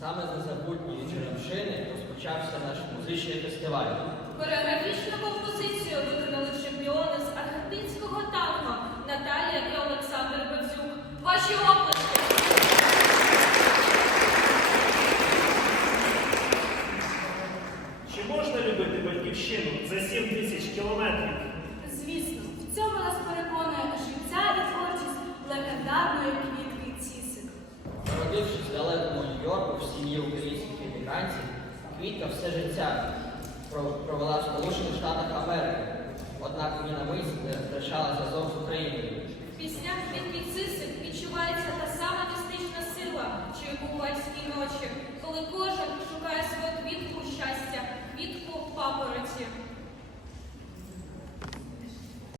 Саме з незабутньої черемшини розпочався наш музичний фестиваль. Хореографічну композицію виконали чемпіони з аргентинського танго Наталія і Олександр Бевзюк. Ваші оплески! Чи можна любити батьківщину за 7 тисяч кілометрів? Іммігрантів, Квітка все життя про- провела в Сполучених Штатах Америки. Однак її на мить втрачала зв'язок з Україною. В піснях Квітки Цисик відчувається та сама містична сила, що у батьківській ночі,